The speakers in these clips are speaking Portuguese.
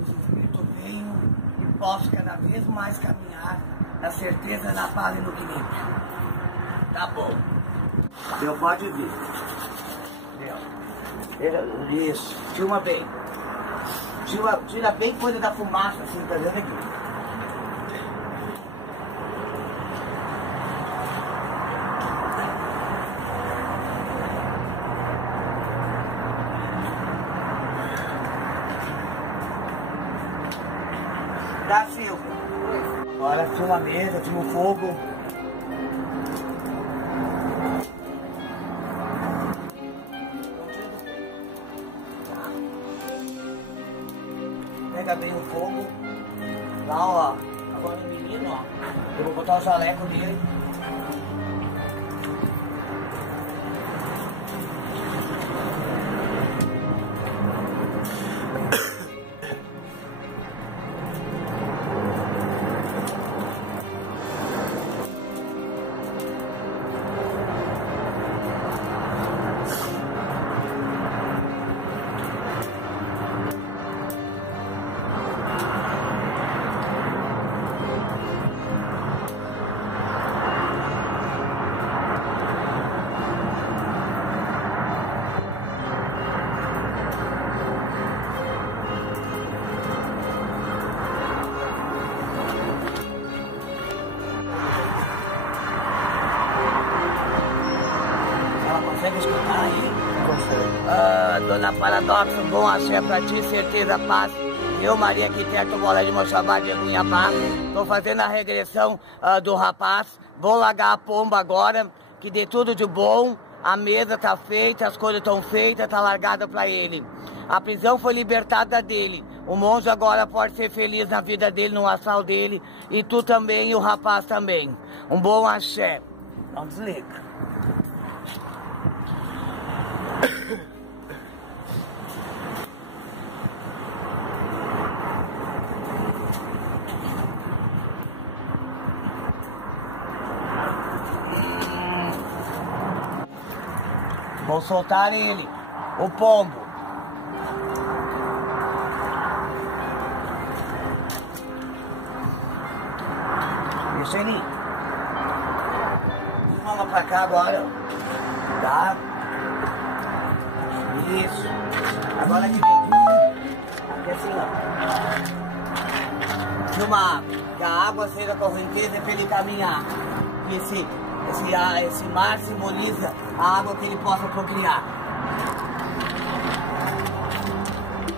os espíritos venham e posso cada vez mais caminhar na certeza, na paz e no equilíbrio. Tá bom. Deu, pode vir. Deu. Isso. Filma bem. Tira bem coisa da fumaça, assim, tá vendo aqui? Da Silva. Agora filma a mesa, filma o fogo. Pega bem o fogo. Lá, ó. Agora o menino, ó. Eu vou botar o jaleco dele. Consegue escutar aí? Consegue. Dona Paradoxo, bom axé pra ti, certeza, paz. Eu, Maria Arquiteto, bola de Moxabá, de Cunhabá. Tô fazendo a regressão do rapaz. Vou largar a pomba agora, que dê tudo de bom. A mesa tá feita, as coisas estão feitas, tá largada pra ele. A prisão foi libertada dele. O monge agora pode ser feliz na vida dele, no astral dele. E tu também, e o rapaz também. Um bom axé. Não desliga. Vou soltar ele, o pombo. Deixa ele ir. Vamos pra cá agora. Tá? Isso. Agora aqui vem. Aqui assim, ó. Filma que a água seja correnteza para ele caminhar. Que esse mar simboliza a água que ele possa procriar.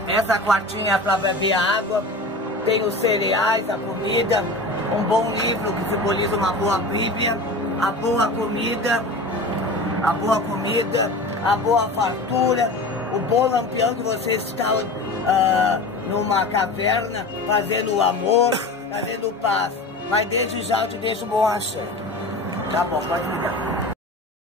Essa quartinha é para beber água. Tem os cereais, a comida. Um bom livro que simboliza uma boa Bíblia. A boa comida, a boa fartura, o bom lampião que você está numa caverna, fazendo amor, fazendo paz. Mas desde já eu te deixo um bom axé. Tá bom, pode ligar.